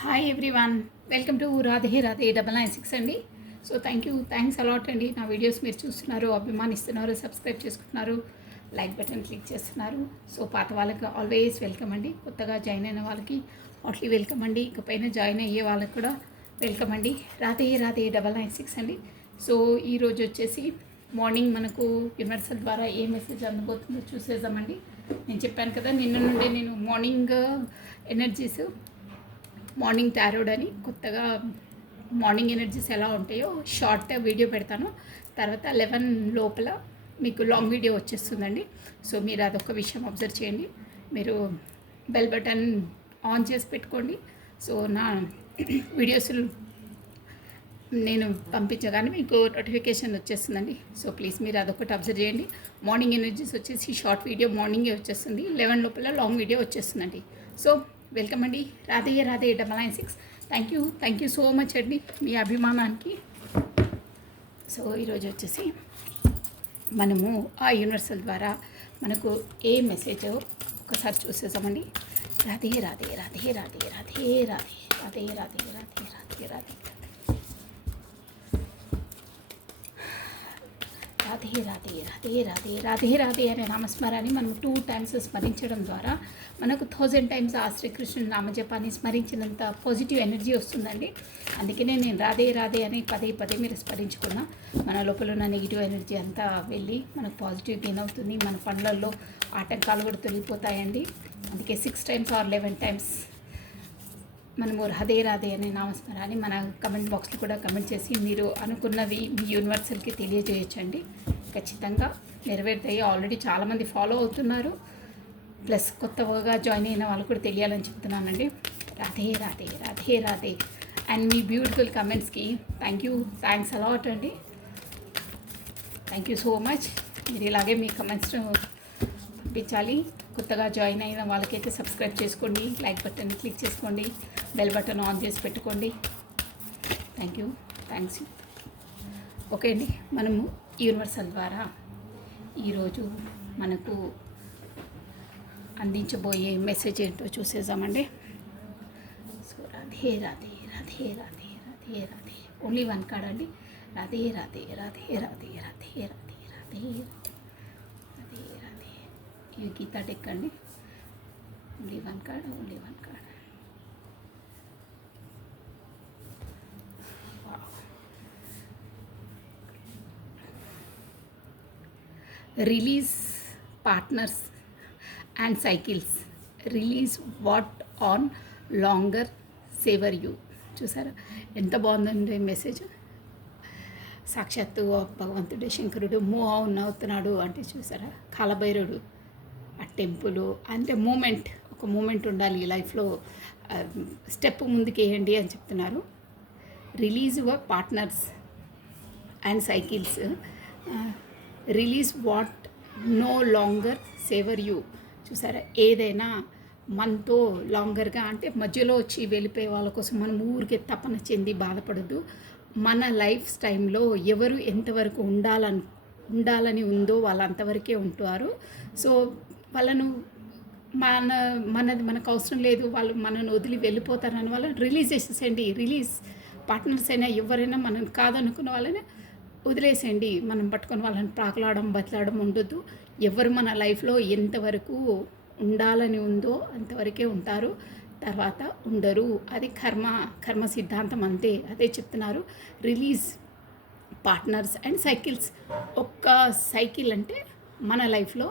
Hi everyone, welcome to Radhe Radhe 996 అండి. So thanks a lot అండి. నా వీడియోస్ మీరు చూస్తున్నారు, అభిమానిస్తున్నారు, సబ్స్క్రైబ్ చేసుకుంటున్నారు, లైక్ బటన్ క్లిక్ చేస్తున్నారు. సో పాత వాళ్ళకి ఆల్వేస్ వెల్కమ్ అండి. కొత్తగా జాయిన్ అయిన వాళ్ళకి హాట్లీ వెల్కమ్ అండి. ఇకపైన జాయిన్ అయ్యే వాళ్ళకి కూడా వెల్కమ్ అండి. రాధే రాధే 996 అండి. సో ఈరోజు వచ్చేసి మార్నింగ్ మనకు యూనివర్సల్ ద్వారా ఏ మెసేజ్ అందబోతుందో చూసేద్దామండి. నేను చెప్పాను కదా, నిన్న నుండి నేను మార్నింగ్ ఎనర్జీస్, మార్నింగ్ టారోడ్ అని కొత్తగా మార్నింగ్ ఎనర్జీస్ ఎలా ఉంటాయో షార్ట్ వీడియో పెడతాను. తర్వాత 11 లోపల మీకు లాంగ్ వీడియో వచ్చేస్తుందండి. సో మీరు అదొక విషయం అబ్జర్వ్ చేయండి. మీరు బెల్ బటన్ ఆన్ చేసి పెట్టుకోండి. సో నా వీడియోస్ నేను పంపించగానే మీకు నోటిఫికేషన్ వచ్చేస్తుందండి. సో ప్లీజ్ మీరు అదొకటి అబ్జర్వ్ చేయండి. మార్నింగ్ ఎనర్జీస్ వచ్చేసి షార్ట్ వీడియో మార్నింగే వచ్చేస్తుంది, 11 లోపల లాంగ్ వీడియో వచ్చేస్తుందండి. సో వెల్కమ్ అండి. Radhe Radhe 996. Thank you so much అండి మీ అభిమానానికి. సో ఈరోజు వచ్చేసి మనము ఆ యూనివర్సల్ ద్వారా మనకు ఏ మెసేజ్ ఒకసారి చూసేసామండి. రాధే రాధే రాధే రాధే రాధే రాధే రాధే రాధే రాధే రాధే రాధే రాధే రాధే రాధే రాధే రాధే రాధే అనే నామస్మరాన్ని మనం 2 times స్మరించడం ద్వారా మనకు 1000 times ఆ శ్రీకృష్ణుని నామజపాన్ని స్మరించినంత పాజిటివ్ ఎనర్జీ వస్తుందండి. అందుకనే నేను రాధే రాధే అని పదే పదే మీరు స్మరించుకున్నా మన లోపల ఉన్న నెగిటివ్ ఎనర్జీ అంతా వెళ్ళి మనకు పాజిటివ్ గెయిన్ అవుతుంది. మన పనులలో ఆటంకాలు కూడా తొలగిపోతాయండి. అందుకే 6 times or 11 times మనము రాధే రాధే అనే నామస్మరాన్ని మన కమెంట్ బాక్స్లో కూడా కమెంట్ చేసి మీరు అనుకున్నవి మీ యూనివర్సల్కి తెలియజేయచ్చండి. ఖచ్చితంగా నెరవేరుతాయి. ఆల్రెడీ చాలామంది ఫాలో అవుతున్నారు, ప్లస్ కొత్తగా జాయిన్ అయిన వాళ్ళు కూడా తెలియాలని చెప్తున్నానండి. రాధే రాధే రాధే రాధే. అండ్ మీ బ్యూటిఫుల్ కమెంట్స్కి థ్యాంక్స్ అలాట్ అండి. Thank you so much. మీరు ఇలాగే మీ కమెంట్స్ పంపించాలి. కొత్తగా జాయిన్ అయిన వాళ్ళకైతే సబ్స్క్రైబ్ చేసుకోండి, లైక్ బటన్ క్లిక్ చేసుకోండి, బెల్ బటన్ ఆన్ చేసి పెట్టుకోండి. థ్యాంక్స్. ఓకే అండి, మనము యూనివర్సల్ ద్వారా ఈరోజు మనకు అందించబోయే మెసేజ్ ఏంటో చూసేద్దామండి. So Radhe Radhe Radhe Radhe Radhe Radhe. Only 1 card అండి. రాధే రాధే రాధే రాధే రాధే రాధే రాధే రాధే రాధే. ఈ గీతా డెక్ అండి. Only 1 card. Release partners and cycles, release what on longer serves you. చూసారా ఎంత బాగుందండి మెసేజ్. సాక్షాత్తు భగవంతుడు శంకరుడు మూవ్ అవుతున్నాడు అంటే చూసారా, కాలభైరవుడు, ఆ టెంపుల్ అంటే ఒక మూమెంట్ ఉండాలి లైఫ్లో. స్టెప్ ముందుకు వేయండి అని చెప్తున్నారు. Release your partners and cycles, release what no longer serves you. చూసారా, ఏదైనా మనతో లాంగర్గా అంటే మధ్యలో వచ్చి వెళ్ళిపోయే వాళ్ళ కోసం మనం ఊరికే తపన చెంది బాధపడద్దు. మన లైఫ్ టైంలో ఎవరు ఎంతవరకు ఉండాలని ఉందో వాళ్ళు అంతవరకే ఉంటారు. సో వాళ్ళను మనకు అవసరం లేదు, వాళ్ళు మనను వదిలి వెళ్ళిపోతారని వాళ్ళని రిలీజ్ చేసేసండి. పార్ట్నర్స్ అయినా ఎవరైనా మనం కాదనుకున్న వాళ్ళని వదిలేసేయండి. మనం పట్టుకొని వాళ్ళని బతలాడడం ఉండొద్దు. ఎవరు మన లైఫ్లో ఎంతవరకు ఉండాలని ఉందో అంతవరకే ఉంటారు, తర్వాత ఉండరు. అది కర్మ సిద్ధాంతం అంతే. అదే చెప్తున్నారు. Release partners and cycles. ఒక్క సైకిల్ అంటే మన లైఫ్లో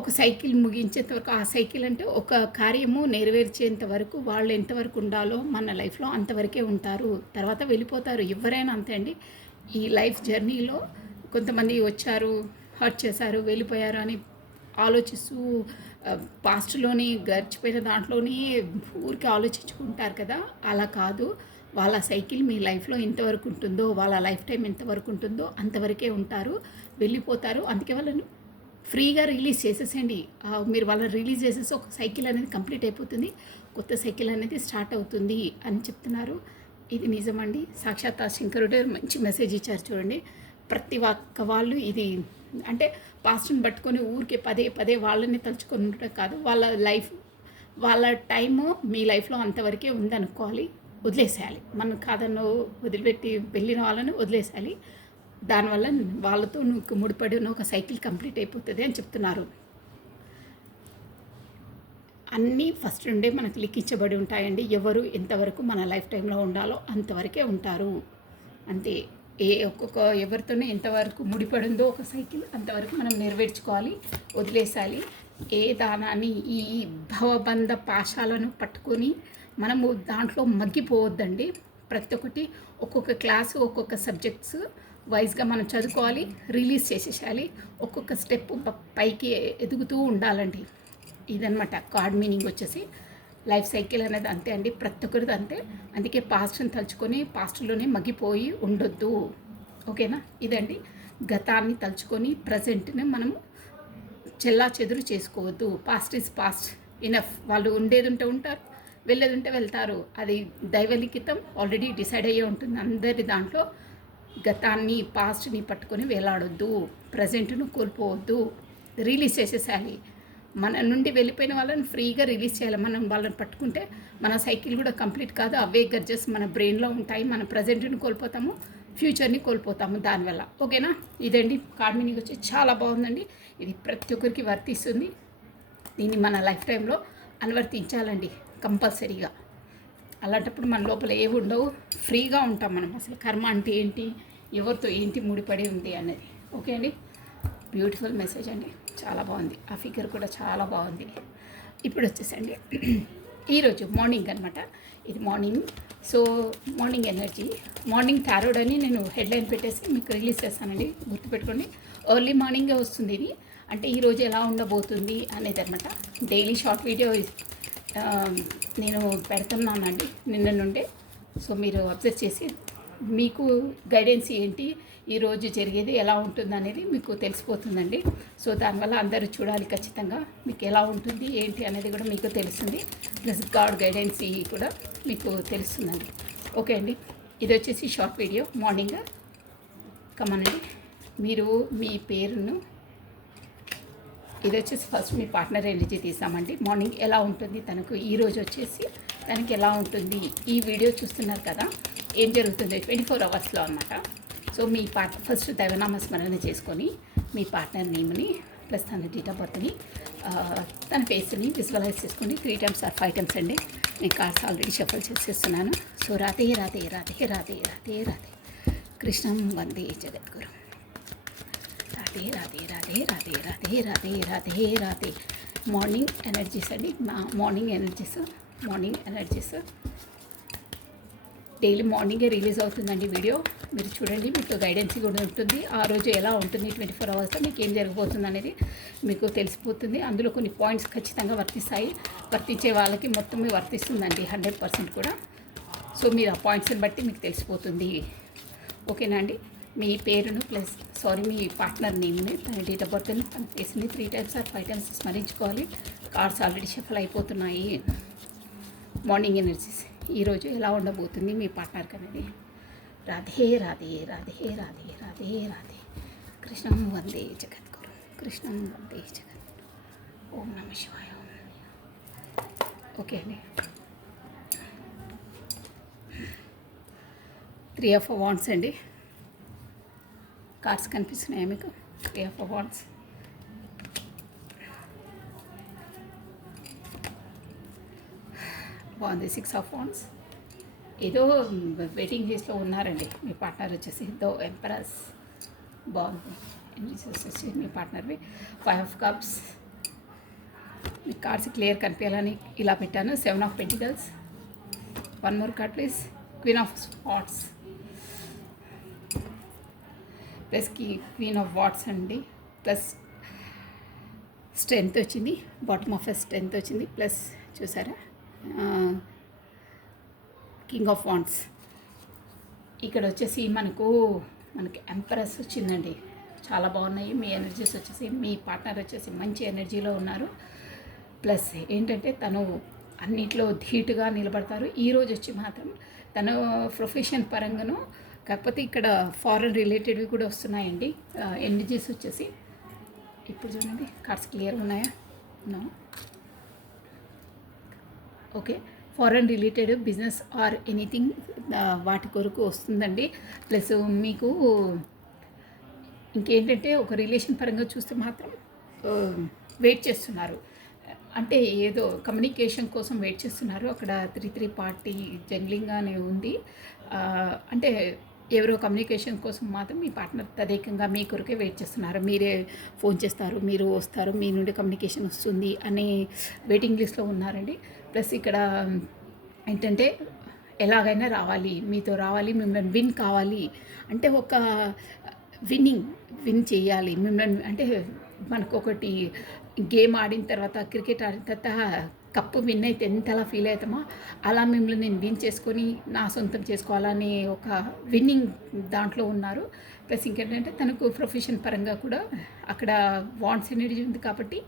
ఒక సైకిల్ ముగించేంత వరకు, ఆ సైకిల్ అంటే ఒక కార్యము నెరవేర్చేంత వరకు వాళ్ళు ఎంతవరకు ఉండాలో మన లైఫ్లో అంతవరకే ఉంటారు, తర్వాత వెళ్ళిపోతారు. ఎవరైనా అంతే అండి. ఈ లైఫ్ జర్నీలో కొంతమంది వచ్చారు, హర్ట్ చేశారు, వెళ్ళిపోయారు అని ఆలోచిస్తూ పాస్ట్లోని గడిచిపోయిన దాంట్లోనే ఊరికి ఆలోచించుకుంటారు కదా. అలా కాదు. వాళ్ళ సైకిల్ మీ లైఫ్లో ఎంతవరకు ఉంటుందో, వాళ్ళ లైఫ్ టైం ఎంతవరకు ఉంటుందో అంతవరకే ఉంటారు, వెళ్ళిపోతారు. అందుకే వాళ్ళని ఫ్రీగా రిలీజ్ చేసేసేయండి. మీరు వాళ్ళని రిలీజ్ చేసేసి ఒక సైకిల్ అనేది కంప్లీట్ అయిపోతుంది, కొత్త సైకిల్ అనేది స్టార్ట్ అవుతుంది అని చెప్తున్నారు. ఇది నిజమండి. సాక్షాత్ శంకరుడు మంచి మెసేజ్ ఇచ్చారు చూడండి. ప్రతి ఒక్క వాళ్ళు ఇది అంటే పాస్ట్ని పట్టుకొని ఊరికే పదే వాళ్ళని తలుచుకొని ఉండటం కాదు, వాళ్ళ లైఫ్ వాళ్ళ టైము మీ లైఫ్లో అంతవరకే ఉందనుకోవాలి, వదిలేసేయాలి. మనం కాదను వదిలిపెట్టి వెళ్ళిన వాళ్ళని వదిలేసేయాలి. దానివల్ల వాళ్ళతో నువ్వు ముడిపడి ఉన్న ఒక సైకిల్ కంప్లీట్ అయిపోతుంది అని చెప్తున్నారు. అన్నీ ఫస్ట్ నుండే మనకు లిఖించబడి ఉంటాయండి. ఎవరు ఎంతవరకు మన లైఫ్ టైంలో ఉండాలో అంతవరకే ఉంటారు, అంతే. ఎవరితోనే ఎంతవరకు ముడిపడి ఉందో ఒక సైకిల్ అంతవరకు మనం నెరవేర్చుకోవాలి, వదిలేసాలి. ఏ దానాన్ని ఈ భవబంధ పాశాలను పట్టుకొని మనము దాంట్లో మగ్గిపోవద్దండి. ప్రతి ఒక్కటి ఒక్కొక్క క్లాసు ఒక్కొక్క సబ్జెక్ట్స్ వైజ్గా మనం చదువుకోవాలి, రిలీజ్ చేసేసేయాలి. ఒక్కొక్క స్టెప్ పైకి ఎదుగుతూ ఉండాలండి. ఇదనమాట కార్డ్ మీనింగ్ వచ్చేసి. లైఫ్ సైకిల్ అనేది అంతే అండి, ప్రతి ఒక్కరిది అంతే. అందుకే పాస్ట్ని తలుచుకొని పాస్ట్లోనే మగ్గిపోయి ఉండొద్దు, ఓకేనా. ఇదండి, గతాన్ని తలుచుకొని ప్రజెంట్ని మనము చెల్లా చెదురు చేసుకోవద్దు. Past is past, enough. వాళ్ళు ఉండేది ఉంటే ఉంటారు, వెళ్ళేది ఉంటే వెళ్తారు. అది దైవలిఖితం, ఆల్రెడీ డిసైడ్ అయ్యే ఉంటుంది అందరి దాంట్లో. గతాన్ని పాస్ట్ని పట్టుకొని వేలాడొద్దు, ప్రజెంట్ను కోల్పోవద్దు, రిలీజ్ చేసేసేయాలి. మన నుండి వెళ్ళిపోయిన వాళ్ళని ఫ్రీగా రిలీజ్ చేయాలి. మనం వాళ్ళని పట్టుకుంటే మన సైకిల్ కూడా కంప్లీట్ కాదు. అవే గర్జెస్ మన బ్రెయిన్లో ఉంటాయి. మన ప్రజెంట్ని కోల్పోతాము, ఫ్యూచర్ని కోల్పోతాము దానివల్ల, ఓకేనా. ఇదండి కార్డ్ మీనింగ్ వచ్చి చాలా బాగుందండి. ఇది ప్రతి ఒక్కరికి వర్తిస్తుంది. దీన్ని మన లైఫ్ టైంలో అనువర్తించాలండి కంపల్సరీగా. అలాంటప్పుడు మన లోపల ఏవి ఉండవు, ఫ్రీగా ఉంటాం మనం. అసలు కర్మ అంటే ఏంటి, ఎవరితో ఏంటి ముడిపడి ఉంది అనేది, ఓకే అండి. బ్యూటిఫుల్ మెసేజ్ అండి, చాలా బాగుంది. ఆ ఫిగర్ కూడా చాలా బాగుంది. ఇప్పుడు వచ్చేసండి ఈరోజు మార్నింగ్ అనమాట, ఇది morning. So morning energy, morning tarot అని నేను హెడ్లైన్ పెట్టేసి మీకు రిలీజ్ చేస్తానండి, గుర్తుపెట్టుకోండి. ఎర్లీ మార్నింగే వస్తుంది ఇది. అంటే ఈరోజు ఎలా ఉండబోతుంది అనేది అనమాట. డైలీ షార్ట్ వీడియో నేను పెడుతున్నానండి నిన్న నుండే. సో మీరు అబ్జర్వ్ చేసి మీకు గైడెన్స్ ఏంటి, ఈరోజు జరిగేది ఎలా ఉంటుంది అనేది మీకు తెలిసిపోతుందండి. సో దానివల్ల అందరూ చూడాలి ఖచ్చితంగా, మీకు ఎలా ఉంటుంది ఏంటి అనేది కూడా మీకు తెలుస్తుంది. ప్లస్ గాడ్ గైడెన్స్ కూడా మీకు తెలుస్తుందండి, ఓకే అండి. ఇది వచ్చేసి షార్ట్ వీడియో మార్నింగ్. కమనండి, మీరు మీ పేరును, ఇది వచ్చేసి ఫస్ట్ మీ పార్ట్నర్ ఎనర్జీ తీసామండి. మార్నింగ్ ఎలా ఉంటుంది తనకు, ఈరోజు వచ్చేసి తనకి ఎలా ఉంటుంది. ఈ వీడియో చూస్తున్నారు కదా, ఏం జరుగుతుంది 24 అవర్స్లో అనమాట. సో మీ ఫస్ట్ దైవనామ స్మరణ చేసుకొని మీ పార్ట్నర్ నేమ్ని ప్లస్ తన డేట్ ఆఫ్ బర్త్ని తన ఫేస్ని విజువలైజ్ చేసుకోండి. 3 times or 5 times అండి. నేను కార్డ్స్ ఆల్రెడీ షఫల్ చేసేస్తున్నాను. సో రాధే రాధే రాధే రాధే రాధే రాధే కృష్ణం వందే జగద్గురు. రాధే రాధే రాధే రాధే రాధే రాధే రాధే రాధే. మార్నింగ్ ఎనర్జీస్ అండి, మార్నింగ్ ఎనర్జీస్ డైలీ మార్నింగే రిలీజ్ అవుతుందండి వీడియో. మీరు చూడండి, మీకు గైడెన్స్ కూడా ఉంటుంది. ఆ రోజు ఎలా ఉంటుంది 24 అవర్స్లో మీకు ఏం జరగబోతుంది అనేది మీకు తెలిసిపోతుంది. అందులో కొన్ని పాయింట్స్ ఖచ్చితంగా వర్తిస్తాయి. వర్తించే వాళ్ళకి మొత్తమే వర్తిస్తుందండి 100% కూడా. సో మీరు ఆ పాయింట్స్ని బట్టి మీకు తెలిసిపోతుంది, ఓకేనా అండి. మీ పేరును ప్లస్ మీ పార్ట్నర్ నేమ్ని, తన డేట్ ఆఫ్ బర్త్ని, తన ఫేస్ని 3 times or 5 times స్మరించుకోవాలి. కార్డ్స్ ఆల్రెడీ షఫల్ అయిపోతున్నాయి. మార్నింగ్ ఎనర్జీస్ ఈరోజు ఎలా ఉండబోతుంది మీ పార్ట్నర్కి అనేది. రాధే రాధే రాధే రాధే రాధే రాధే కృష్ణం వందే జగద్గురు. కృష్ణం వందే జగద్గురు. ఓం నమః శివాయ. ఓకే అండి. 3 of Wands అండి. కార్డ్స్ కనిపిస్తున్నాయా మీకు? 3 of Wands. బాగుంది. 6 of Wands. ఏదో వెయిటింగ్ లిస్ట్లో ఉన్నారండి మీ పార్ట్నర్ వచ్చేసి. దో ఎంపరస్ బాగుంది. వచ్చేసి మీ పార్ట్నర్వి. 5 of Cups. మీ కార్డ్స్ క్లియర్ కనిపించాలని ఇలా పెట్టాను. 7 of Pentacles. 1 more card please. Queen of Swords plus Queen of Wands అండి. ప్లస్ స్ట్రెంగ్త్ వచ్చింది, బాటమ్ ఆఫ్ స్ట్రెంగ్త్ వచ్చింది. ప్లస్ చూసారా కింగ్ ఆఫ్ వాండ్స్. ఇక్కడ వచ్చేసి మనకి ఎంపరస్ వచ్చిందండి. చాలా బాగున్నాయి మీ ఎనర్జీస్ వచ్చేసి. మీ పార్ట్నర్ వచ్చేసి మంచి ఎనర్జీలో ఉన్నారు. ప్లస్ ఏంటంటే తను అన్నిట్లో ధీటుగా నిలబడతారు. ఈరోజు వచ్చి మాత్రం తను ప్రొఫెషన్ పరంగాను, కాకపోతే ఇక్కడ ఫారెన్ రిలేటెడ్వి కూడా వస్తున్నాయండి ఎనర్జీస్ వచ్చేసి. ఇప్పుడు చూడండి కార్డ్స్ క్లియర్గా ఉన్నాయా? No. Okay, foreign related business or anything వాటి కొరకు వస్తుందండి. ప్లస్ మీకు ఇంకేంటంటే ఒక రిలేషన్ పరంగా చూస్తే మాత్రం వెయిట్ చేస్తున్నారు. అంటే ఏదో కమ్యూనికేషన్ కోసం వెయిట్ చేస్తున్నారు. అక్కడ 3 పార్టీ జంగ్లింగ్ అనే ఉంది. అంటే ఎవరో కమ్యూనికేషన్ కోసం మాత్రం మీ పార్ట్నర్ తదేకంగా మీ కొరకే వెయిట్ చేస్తున్నారు. మీరే ఫోన్ చేస్తారు, మీరు వస్తారు, మీ నుండి కమ్యూనికేషన్ వస్తుంది అనే వెయిటింగ్ లిస్ట్లో ఉన్నారండి. ప్లస్ ఇక్కడ ఏంటంటే ఎలాగైనా రావాలి, మీతో రావాలి, మిమ్మల్ని విన్ కావాలి అంటే ఒక విన్ చేయాలి మిమ్మల్ని. అంటే మనకు ఒకటి గేమ్ ఆడిన తర్వాత, క్రికెట్ ఆడిన తర్వాత కప్పు విన్ అయితే ఎంతలా ఫీల్ అవుతామో అలా మిమ్మల్ని నేను విన్ చేసుకొని నా సొంతం చేసుకోవాలనే ఒక విన్నింగ్ దాంట్లో ఉన్నారు. ప్లస్ ఇంకేంటంటే తనకు ప్రొఫెషన్ పరంగా కూడా అక్కడ వాంట్స్ ఎనర్జీ ఉంది కాబట్టి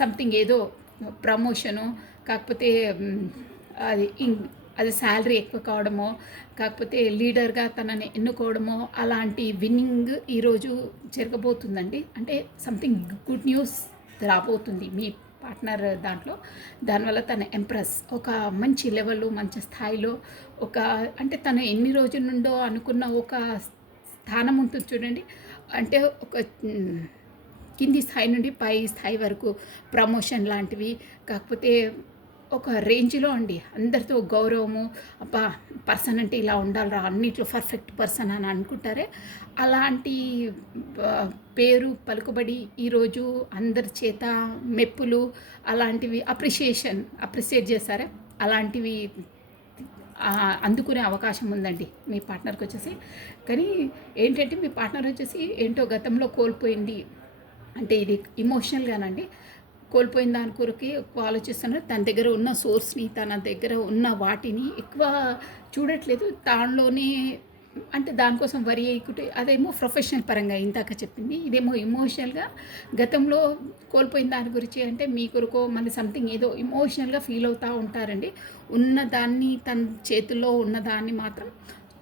సంథింగ్ ఏదో ప్రమోషను, కాకపోతే అది శాలరీ ఎక్కువ కావడమో, కాకపోతే లీడర్గా తనని ఎన్నుకోవడమో అలాంటి విన్నింగ్ ఈరోజు జరగబోతుందండి. అంటే సంథింగ్ గుడ్ న్యూస్ రాబోతుంది మీ పార్ట్నర్ దాంట్లో. దానివల్ల తన ఎంప్రెస్ ఒక మంచి లెవెల్లో, మంచి స్థాయిలో, ఒక అంటే తను ఎన్ని రోజుల నుండో అనుకున్న ఒక స్థానం ఉంటుంది చూడండి. అంటే ఒక కింది స్థాయి నుండి పై స్థాయి వరకు ప్రమోషన్ లాంటివి, కాకపోతే ఒక రేంజ్లో అండి, అందరితో గౌరవము, అబ్బా పర్సన్ అంటే ఇలా ఉండాలిరా, అన్నిట్లో పర్ఫెక్ట్ పర్సన్ అని అనుకుంటారే అలాంటి పేరు పలుకుబడి ఈరోజు అందరి చేత మెప్పులు అలాంటివి అప్రిషియేట్ చేస్తారే అలాంటివి అందుకునే అవకాశం ఉందండి మీ పార్ట్నర్కి వచ్చేసి. కానీ ఏంటంటే మీ పార్ట్నర్ వచ్చేసి ఏంటో గతంలో కోల్పోయింది అంటే ఇది ఇమోషనల్గానండి, కోల్పోయిన దాని కొరకే ఎక్కువ ఆలోచిస్తున్నారు. తన దగ్గర ఉన్న సోర్స్ని, తన దగ్గర ఉన్న వాటిని ఎక్కువ చూడట్లేదు. దానిలోనే అంటే దానికోసం వరి అయ్యుకుంటే అదేమో ప్రొఫెషనల్ పరంగా ఇందాక చెప్పింది, ఇదేమో ఇమోషనల్గా గతంలో కోల్పోయిన దాని గురించి అంటే మీ కొరకు మళ్ళీ సంథింగ్ ఏదో ఇమోషనల్గా ఫీల్ అవుతూ ఉంటారండి. ఉన్నదాన్ని తన చేతుల్లో ఉన్నదాన్ని మాత్రం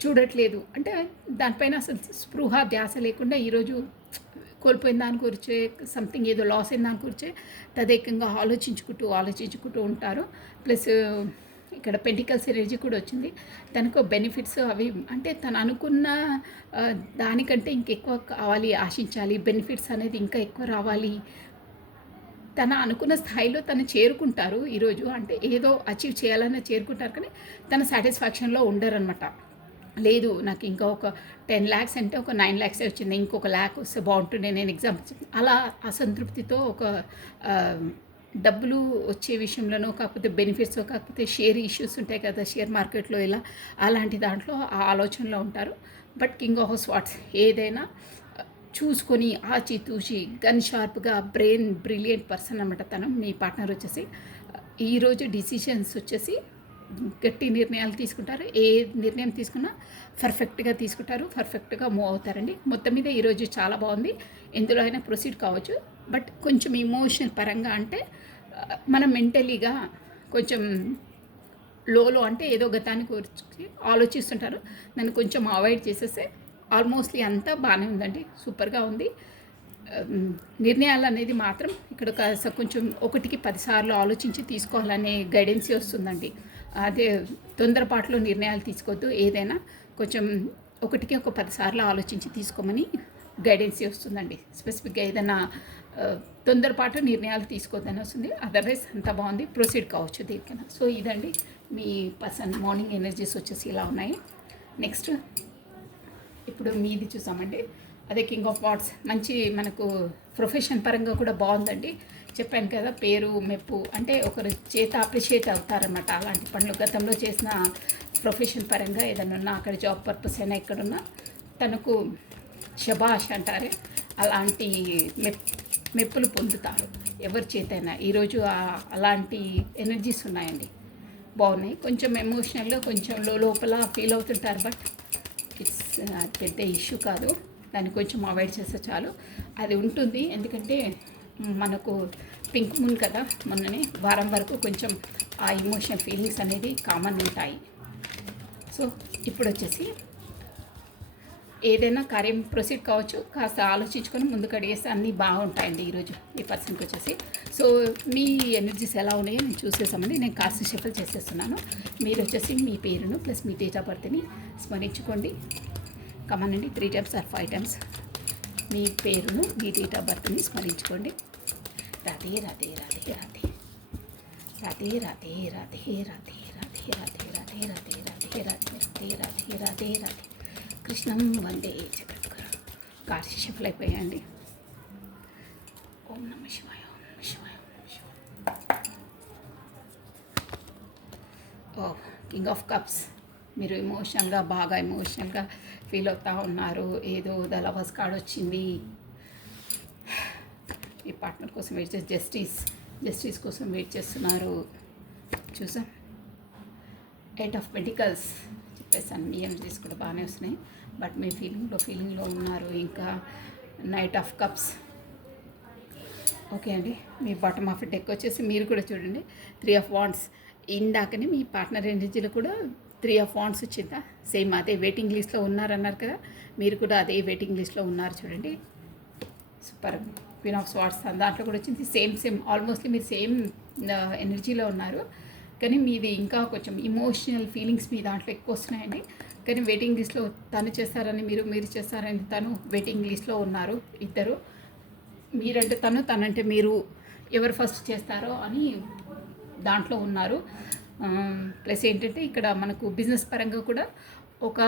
చూడట్లేదు. అంటే దానిపైన అసలు స్పృహ ధ్యాస లేకుండా ఈరోజు కోల్పోయిన దాని గురించే, సంథింగ్ ఏదో లాస్ అయిన దాని గురించే తదేకంగా ఆలోచించుకుంటూ ఉంటారు. ప్లస్ ఇక్కడ పెంటికల్స్ ఎనర్జీ కూడా వచ్చింది. తనకు బెనిఫిట్స్ అవి అంటే తను అనుకున్న దానికంటే ఇంకెక్కువ కావాలి, ఆశించాలి, బెనిఫిట్స్ అనేది ఇంకా ఎక్కువ రావాలి, తన అనుకున్న స్థాయిలో తను చేరుకుంటారు ఈరోజు. అంటే ఏదో అచీవ్ చేయాలన్నా చేరుకుంటారు, కానీ తన సాటిస్ఫాక్షన్లో ఉండరనమాట. లేదు నాకు ఇంకా ఒక 10 lakhs అంటే ఒక 9 lakhs వచ్చింది, ఇంకొక 1 lakh వస్తే బాగుంటుండే, నేను ఎగ్జాంపుల్ అలా అసంతృప్తితో ఒక డబ్బులు వచ్చే విషయంలోనో, కాకపోతే బెనిఫిట్స్, కాకపోతే షేర్ ఇష్యూస్ ఉంటాయి కదా షేర్ మార్కెట్లో, ఇలా అలాంటి దాంట్లో ఆ ఆలోచనలో ఉంటారు. బట్ కింగ్ ఆఫ్ స్వార్డ్స్ ఏదైనా చూసుకొని ఆచితూచి గన్ షార్ప్గా బ్రిలియంట్ పర్సన్ అనమాట తను. మీ పార్ట్నర్ వచ్చేసి ఈరోజు డిసిషన్స్ వచ్చేసి గట్టి నిర్ణయాలు తీసుకుంటారు. ఏ నిర్ణయం తీసుకున్నా పర్ఫెక్ట్గా తీసుకుంటారు, పర్ఫెక్ట్గా మూవ్ అవుతారండి. మొత్తం మీద ఈరోజు చాలా బాగుంది. ఎందులో అయినా ప్రొసీడ్ కావచ్చు. బట్ కొంచెం ఇమోషనల్ పరంగా అంటే మనం మెంటలీగా కొంచెం లోలో అంటే ఏదో గతాన్ని గురించి ఆలోచిస్తుంటారు. నన్ను కొంచెం అవాయిడ్ చేసేస్తే ఆల్మోస్ట్లీ అంతా బాగానే ఉందండి, సూపర్గా ఉంది. నిర్ణయాలు అనేది మాత్రం ఇక్కడ కొంచెం 1కి 10 సార్లు ఆలోచించి తీసుకోవాలనే గైడెన్సీ వస్తుందండి. అదే తొందరపాటులో నిర్ణయాలు తీసుకోవద్దు, ఏదైనా కొంచెం 1కి 10 సార్లు ఆలోచించి తీసుకోమని గైడెన్సీ వస్తుందండి. స్పెసిఫిక్గా ఏదైనా తొందరపాటు నిర్ణయాలు తీసుకోవద్దని వస్తుంది. అదర్వైజ్ అంతా బాగుంది, ప్రొసీడ్ కావచ్చు దేనికైనా. సో ఇదండి మీ పర్సన్ మార్నింగ్ ఎనర్జీస్ వచ్చేసి ఇలా ఉన్నాయి. నెక్స్ట్ ఇప్పుడు మీది చూసామండి, అదే కింగ్ ఆఫ్ వాట్స్. మంచి మనకు ప్రొఫెషన్ పరంగా కూడా బాగుందండి. చెప్పాను కదా, పేరు మెప్పు అంటే ఒకరి చేత అప్రిషియేట్ అవుతారన్నమాట. అలాంటి పనులు గతంలో చేసిన ప్రొఫెషన్ పరంగా ఏదైనా ఉన్నా, అక్కడ జాబ్ పర్పస్ అయినా ఎక్కడున్నా తనకు శబాష్ అంటారే అలాంటి మెప్పులు పొందుతారు ఎవరి చేతైనా. ఈరోజు అలాంటి ఎనర్జీస్ ఉన్నాయండి, బాగున్నాయి. కొంచెం ఎమోషనల్గా కొంచెం లోపల ఫీల్ అవుతుంటారు. బట్ ఇట్స్ పెద్ద ఇష్యూ కాదు, దాన్ని కొంచెం అవాయిడ్ చేస్తే చాలు. అది ఉంటుంది, ఎందుకంటే మనకు పింక్ మూన్ కదా, మొన్ననే వారం వరకు కొంచెం ఆ ఇమోషనల్ ఫీలింగ్స్ అనేది కామన్ ఉంటాయి. సో ఇప్పుడు వచ్చేసి ఏదైనా కార్యం ప్రొసీడ్ కావచ్చు. కాస్త ఆలోచించుకొని ముందుకు అడిగేస్తే అన్నీ బాగుంటాయండి ఈరోజు ఈ పర్సన్కి వచ్చేసి. సో మీ ఎనర్జీస్ ఎలా ఉన్నాయో నేను చూసేసామండి. నేను కాస్త షఫల్ చేసేస్తున్నాను. మీరు వచ్చేసి మీ పేరును ప్లస్ మీ డేట్ ఆఫ్ బర్త్ని స్మరించుకోండి. కమానండి 3 times ఆర్ 5 times మీ పేరును మీ డేట్ ఆఫ్ బర్త్ని స్మరించుకోండి. రాధే రాధే రాధే రాధే రాధే రాధే రాధే రాధే రాధే రాధే రాధే రాధే రాధే రాధే రాధే రాధే రాధే కృష్ణం వందే జగద్గురు. కార్డ్స్ షఫల్ అయిపోయాయండి. ఓం నమః శివాయ, ఓం నమః శివాయ, ఓం నమః శివాయ. ఓ కింగ్ ఆఫ్ కప్స్. మీరు బాగా ఎమోషనల్గా ఫీల్ అవుతూ ఉన్నారు. ఏదో ద లవర్స్ కార్డ్ వచ్చింది. మీ పార్ట్నర్ కోసం వెయిట్ చేసి జస్టిస్ కోసం వెయిట్ చేస్తున్నారు. చూసాం 8 of Pentacles చెప్పేసాను. మీ ఎనర్జీస్ కూడా బాగానే వస్తున్నాయి. బట్ మీ ఫీలింగ్లో ఉన్నారు. ఇంకా నైట్ ఆఫ్ కప్స్. ఓకే అండి. మీ బాటమ్ ఆఫ్ డెక్ వచ్చేసి మీరు కూడా చూడండి 3 of Wands. ఇందాకనే మీ పార్ట్నర్ ఎనర్జీలో కూడా 3 of Wands వచ్చిందా? సేమ్ అదే వెయిటింగ్ లిస్ట్లో ఉన్నారన్నారు కదా, మీరు కూడా అదే వెయిటింగ్ లిస్ట్లో ఉన్నారు చూడండి. సూపర్. క్వీన్ ఆఫ్ స్వార్డ్స్ దాంట్లో కూడా వచ్చింది. సేమ్ ఆల్మోస్ట్లీ మీరు సేమ్ ఎనర్జీలో ఉన్నారు. కానీ మీది ఇంకా కొంచెం ఇమోషనల్ ఫీలింగ్స్ మీ దాంట్లో ఎక్కువ వస్తున్నాయండి. కానీ వెయిటింగ్ లిస్ట్లో తను చేస్తారని మీరు చేస్తారని తను వెయిటింగ్ లిస్ట్లో ఉన్నారు ఇద్దరు. మీరంటే తనంటే మీరు ఎవరు ఫస్ట్ చేస్తారో అని దాంట్లో ఉన్నారు. ప్లస్ ఏంటంటే ఇక్కడ మనకు బిజినెస్ పరంగా కూడా ఒక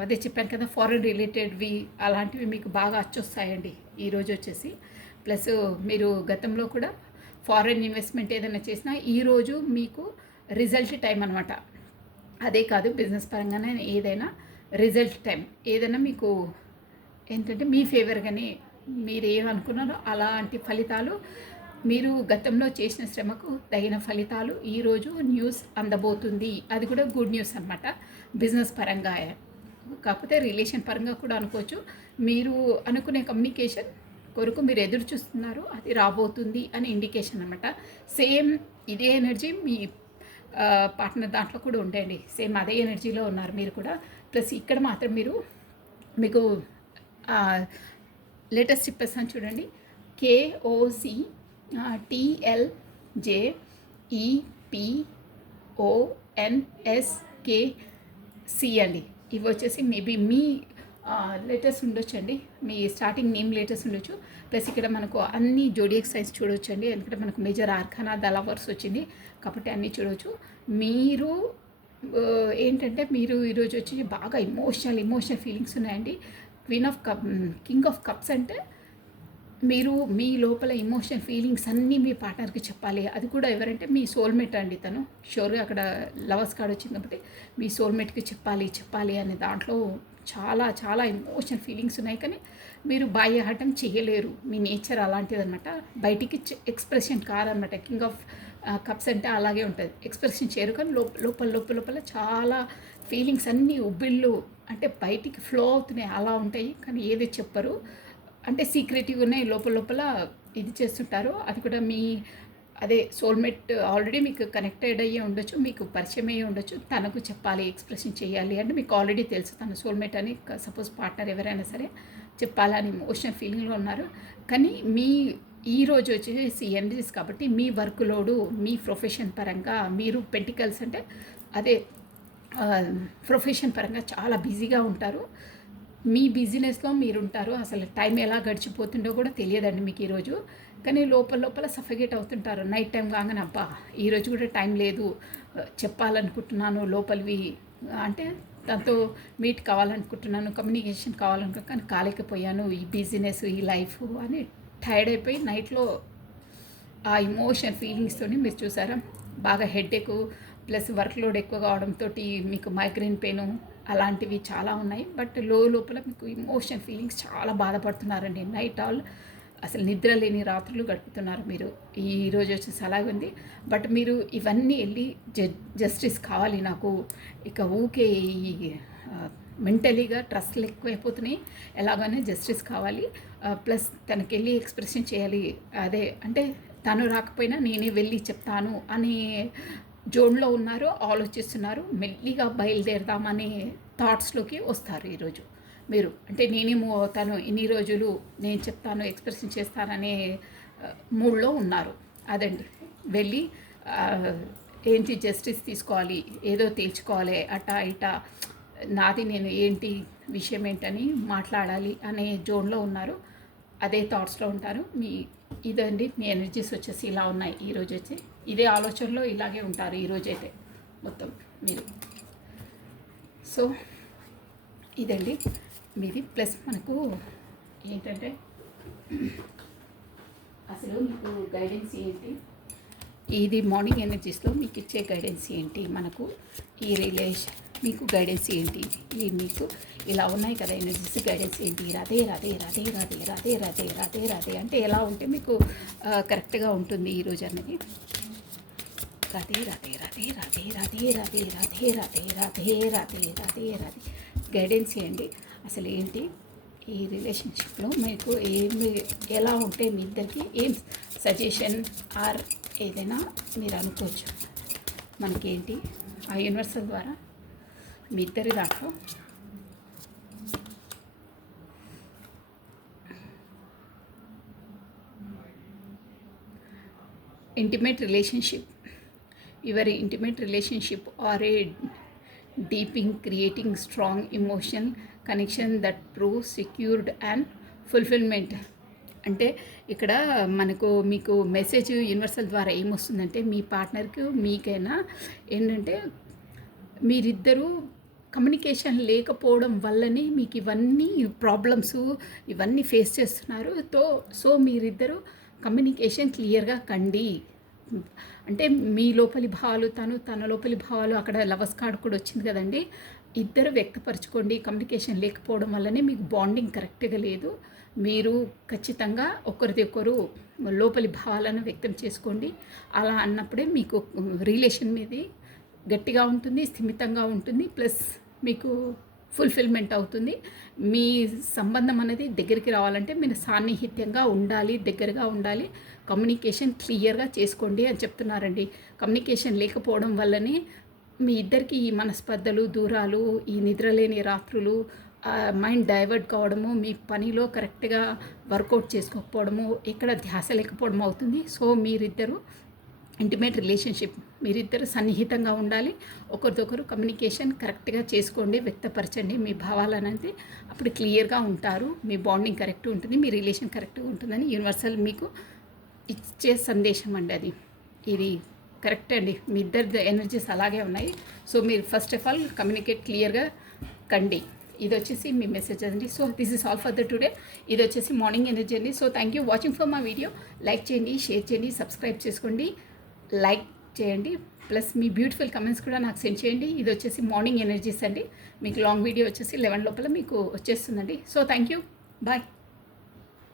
అదే చెప్పాను కదా, ఫారెన్ రిలేటెడ్వి అలాంటివి మీకు బాగా అచ్చొస్తాయండి ఈరోజు వచ్చేసి. ప్లస్ మీరు గతంలో కూడా ఫారెన్ ఇన్వెస్ట్మెంట్ ఏదైనా చేసినా ఈరోజు మీకు రిజల్ట్ టైం అనమాట. అదే కాదు, బిజినెస్ పరంగానే ఏదైనా రిజల్ట్ టైం ఏదైనా మీకు ఏంటంటే మీ ఫేవర్గానే మీరు ఏమనుకున్నారో అలాంటి ఫలితాలు, మీరు గతంలో చేసిన శ్రమకు తగిన ఫలితాలు ఈరోజు న్యూస్ అందబోతుంది. అది కూడా గుడ్ న్యూస్ అనమాట బిజినెస్ పరంగా. కాకపోతే రిలేషన్ పరంగా కూడా అనుకోవచ్చు. మీరు అనుకునే కమ్యూనికేషన్ కొరకు మీరు ఎదురు చూస్తున్నారు, అది రాబోతుంది అని ఇండికేషన్ అనమాట. సేమ్ ఇదే ఎనర్జీ మీ పార్ట్నర్ దాంట్లో కూడా ఉండండి. సేమ్ అదే ఎనర్జీలో ఉన్నారు మీరు కూడా. ప్లస్ ఇక్కడ మాత్రం మీకు లేటెస్ట్ చెప్పేస్తాను చూడండి. KOCTLJEPONSKC అండి. ఇవి వచ్చేసి మేబీ మీ లేటెస్ట్ ఉండొచ్చండి. మీ స్టార్టింగ్ నేమ్ లేటెస్ట్ ఉండొచ్చు. ప్లస్ ఇక్కడ మనకు అన్ని జోడియక్ సైన్స్ చూడొచ్చండి. ఎందుకంటే మనకు మేజర్ ఆర్కానా ద లవర్స్ వచ్చింది కాబట్టి అన్నీ చూడవచ్చు. మీరు ఏంటంటే మీరు ఈరోజు వచ్చి బాగా ఇమోషనల్ ఫీలింగ్స్ ఉన్నాయండి. కింగ్ ఆఫ్ కప్స్ అంటే మీరు మీ లోపల ఇమోషనల్ ఫీలింగ్స్ అన్నీ మీ పార్ట్నర్కి చెప్పాలి. అది కూడా ఎవరంటే మీ సోల్మేట్ అండి. తను షూర్గా అక్కడ లవర్స్ కార్డ్ వచ్చింది కాబట్టి మీ సోల్మేట్కి చెప్పాలి అనే దాంట్లో చాలా ఇమోషనల్ ఫీలింగ్స్ ఉన్నాయి. కానీ మీరు బాహ్యహటం చేయలేరు. మీ నేచర్ అలాంటిది అనమాట. బయటికి ఎక్స్ప్రెషన్ కాదనమాట. కింగ్ ఆఫ్ కప్స్ అంటే అలాగే ఉంటుంది. ఎక్స్ప్రెషన్ చేయరు కానీ లోపల చాలా ఫీలింగ్స్ అన్నీ ఉబ్బిళ్ళు అంటే బయటికి ఫ్లో అవుతున్నాయి అలా ఉంటాయి. కానీ ఏది చెప్పరు, అంటే సీక్రెటివ్గా ఉన్నాయి లోపల ఇది చేస్తుంటారు. అది కూడా మీ అదే సోల్మేట్ ఆల్రెడీ మీకు కనెక్టెడ్ అయ్యే ఉండొచ్చు, మీకు పరిచయం అయ్యే ఉండొచ్చు. తనకు చెప్పాలి, ఎక్స్ప్రెషన్ చేయాలి అంటే మీకు ఆల్రెడీ తెలుసు తన సోల్మేట్ అని. సపోజ్ పార్ట్నర్ ఎవరైనా సరే చెప్పాలని ఇమోషనల్ ఫీలింగ్లో ఉన్నారు. కానీ ఈరోజు వచ్చేసి ఎనర్జీస్ కాబట్టి మీ వర్క్ లోడు, మీ ప్రొఫెషన్ పరంగా మీరు పెంటికల్స్ అంటే అదే ప్రొఫెషన్ పరంగా చాలా బిజీగా ఉంటారు. మీ బిజినెస్లో మీరు ఉంటారు. అసలు టైం ఎలా గడిచిపోతుందో కూడా తెలియదండి మీకు ఈరోజు. కానీ లోపల సఫికేట్ అవుతుంటారు. నైట్ టైం కాగానే అబ్బా ఈరోజు కూడా టైం లేదు, చెప్పాలనుకుంటున్నాను లోపలివి అంటే దాంతో మీట్ కావాలనుకుంటున్నాను, కమ్యూనికేషన్ కానీ కాలేకపోయాను, ఈ బిజినెస్ ఈ లైఫ్ అని టైర్డ్ అయిపోయి నైట్లో ఆ ఇమోషన్ ఫీలింగ్స్తో మీరు చూసారా బాగా హెడేక్ ప్లస్ వర్క్ లోడ్ ఎక్కువ కావడంతో మీకు మైగ్రేన్ పెయిన్ అలాంటివి చాలా ఉన్నాయి. బట్ లోపల మీకు ఇమోషన్ ఫీలింగ్స్ చాలా బాధపడుతున్నారండి. నైట్ ఆల్ అసలు నిద్ర లేని రాత్రులు గడుపుతున్నారు మీరు. ఈరోజు వచ్చేసి అలాగే ఉంది. బట్ మీరు ఇవన్నీ వెళ్ళి జస్టిస్ కావాలి నాకు, ఇక ఊకే మెంటలీగా ట్రస్ట్లు ఎక్కువైపోతున్నాయి, ఎలాగైనా జస్టిస్ కావాలి, ప్లస్ తనకి వెళ్ళి ఎక్స్ప్రెషన్ చేయాలి. అదే అంటే తను రాకపోయినా నేనే వెళ్ళి చెప్తాను అనే జోన్లో ఉన్నారు, ఆలోచిస్తున్నారు. మెల్లిగా బయలుదేరదామనే థాట్స్లోకి వస్తారు ఈరోజు. మీరు అంటే నేనే మూవ్ అవుతాను, ఇన్ని రోజులు నేను చెప్తాను, ఎక్స్ప్రెషన్ చేస్తాననే మూడ్లో ఉన్నారు. అదండి, వెళ్ళి ఏంటి జస్టిస్ తీసుకోవాలి, ఏదో తేల్చుకోవాలి, అటా ఇటా నాది నేను ఏంటి విషయం ఏంటని మాట్లాడాలి అనే జోన్లో ఉన్నారు. అదే థాట్స్లో ఉంటారు. ఇదండి మీ ఎనర్జీస్ వచ్చేసి ఇలా ఉన్నాయి ఈరోజు వచ్చి. ఇదే ఆలోచనలో ఇలాగే ఉంటారు ఈరోజైతే మొత్తం మీరు. సో ఇదండి మీది. ప్లస్ మనకు ఏంటంటే అసలు మీకు గైడెన్స్ ఏంటి, ఇది మార్నింగ్ ఎనర్జీస్లో మీకు ఇచ్చే గైడెన్స్ ఏంటి, మనకు ఈ రిలేషన్ మీకు గైడెన్స్ ఏంటి, ఈ మీకు ఇలా ఉన్నాయి కదా ఎనర్జీస్, గైడెన్స్ ఏంటి, రాధే రాధే రాధే రాధే రాధే రాధే రాధే రాధే అంటే ఎలా ఉంటే మీకు కరెక్ట్గా ఉంటుంది ఈరోజు అన్నది. రాధే రాధే రాధే రాధే రాధే రాధే రాధే రాధే రాధే రాధే రాధే రాధే గైడెన్స్ చేయండి. అసలు ఏంటి ఈ రిలేషన్షిప్లో మీకు ఎలా ఉంటే మీ ఇద్దరికి ఏం సజెషన్ ఆర్ ఏదైనా మీరు అనుకోవచ్చు. మనకేంటి ఆ యూనివర్సల్ ద్వారా మీ ఇద్దరి దాంట్లో intimate relationship, your intimate relationship are a deepening creating strong emotion connection that prove secured and fulfilment. అంటే ఇక్కడ మీకు మెసేజ్ యూనివర్సల్ ద్వారా ఏమొస్తుందంటే మీ పార్ట్నర్కి మీకైనా ఏంటంటే మీరిద్దరూ కమ్యూనికేషన్ లేకపోవడం వల్లనే మీకు ఇవన్నీ ప్రాబ్లమ్స్ ఇవన్నీ ఫేస్ చేస్తున్నారు. సో మీరిద్దరూ కమ్యూనికేషన్ క్లియర్గా కండి. అంటే మీ లోపలి భావాలు తన లోపలి భావాలు, అక్కడ లవర్స్ కార్డ్ కూడా వచ్చింది కదండి, ఇద్దరు వ్యక్తపరచుకోండి. కమ్యూనికేషన్ లేకపోవడం వల్లనే మీకు బాండింగ్ కరెక్ట్గా లేదు. మీరు ఖచ్చితంగా ఒకరిది ఒకరు లోపలి భావాలను వ్యక్తం చేసుకోండి. అలా అన్నప్పుడే మీకు రిలేషన్ మీది గట్టిగా ఉంటుంది, స్థిమితంగా ఉంటుంది, ప్లస్ మీకు ఫుల్ఫిల్మెంట్ అవుతుంది. మీ సంబంధం అనేది దగ్గరికి రావాలంటే మీరు సాన్నిహిత్యంగా ఉండాలి, దగ్గరగా ఉండాలి, కమ్యూనికేషన్ క్లియర్గా చేసుకోండి అని చెప్తున్నారండి. కమ్యూనికేషన్ లేకపోవడం వల్లనే మీ ఇద్దరికి ఈ మనస్పర్ధలు, దూరాలు, ఈ నిద్రలేని రాత్రులు, మైండ్ డైవర్ట్ కావడము, మీ పనిలో కరెక్ట్గా వర్కౌట్ చేసుకోకపోవడము, ఎక్కడ ధ్యాస లేకపోవడం అవుతుంది. సో మీరిద్దరూ ఇంటిమేట్ రిలేషన్షిప్, మీరిద్దరు సన్నిహితంగా ఉండాలి, ఒకరిదొకరు కమ్యూనికేషన్ కరెక్ట్గా చేసుకోండి, వ్యక్తపరచండి మీ భావాలనంటే అప్పుడు క్లియర్గా ఉంటారు, మీ బాండింగ్ కరెక్ట్ ఉంటుంది, మీ రిలేషన్ కరెక్ట్గా ఉంటుందని యూనివర్సల్ మీకు ఇచ్చే సందేశం అండి. అది ఇది కరెక్ట్ అండి. మీ ఇద్దరి ఎనర్జీస్ అలాగే ఉన్నాయి. సో మీరు ఫస్ట్ ఆఫ్ ఆల్ కమ్యూనికేట్ క్లియర్గా కండి. ఇది వచ్చేసి మీ మెసేజ్ అండి. So this is all for the today. ఇది వచ్చేసి మార్నింగ్ ఎనర్జీ అండి. So thank you watching for my video. Like చేయండి, షేర్ చేయండి, సబ్స్క్రైబ్ చేసుకోండి, లైక్ చేయండి, ప్లస్ మీ బ్యూటిఫుల్ కమెంట్స్ కూడా నాకు సెండ్ చేయండి. ఇది వచ్చేసి మార్నింగ్ ఎనర్జీస్ అండి. మీకు లాంగ్ వీడియో వచ్చేసి 11 లోపల మీకు వచ్చేస్తుందండి. So thank you, bye.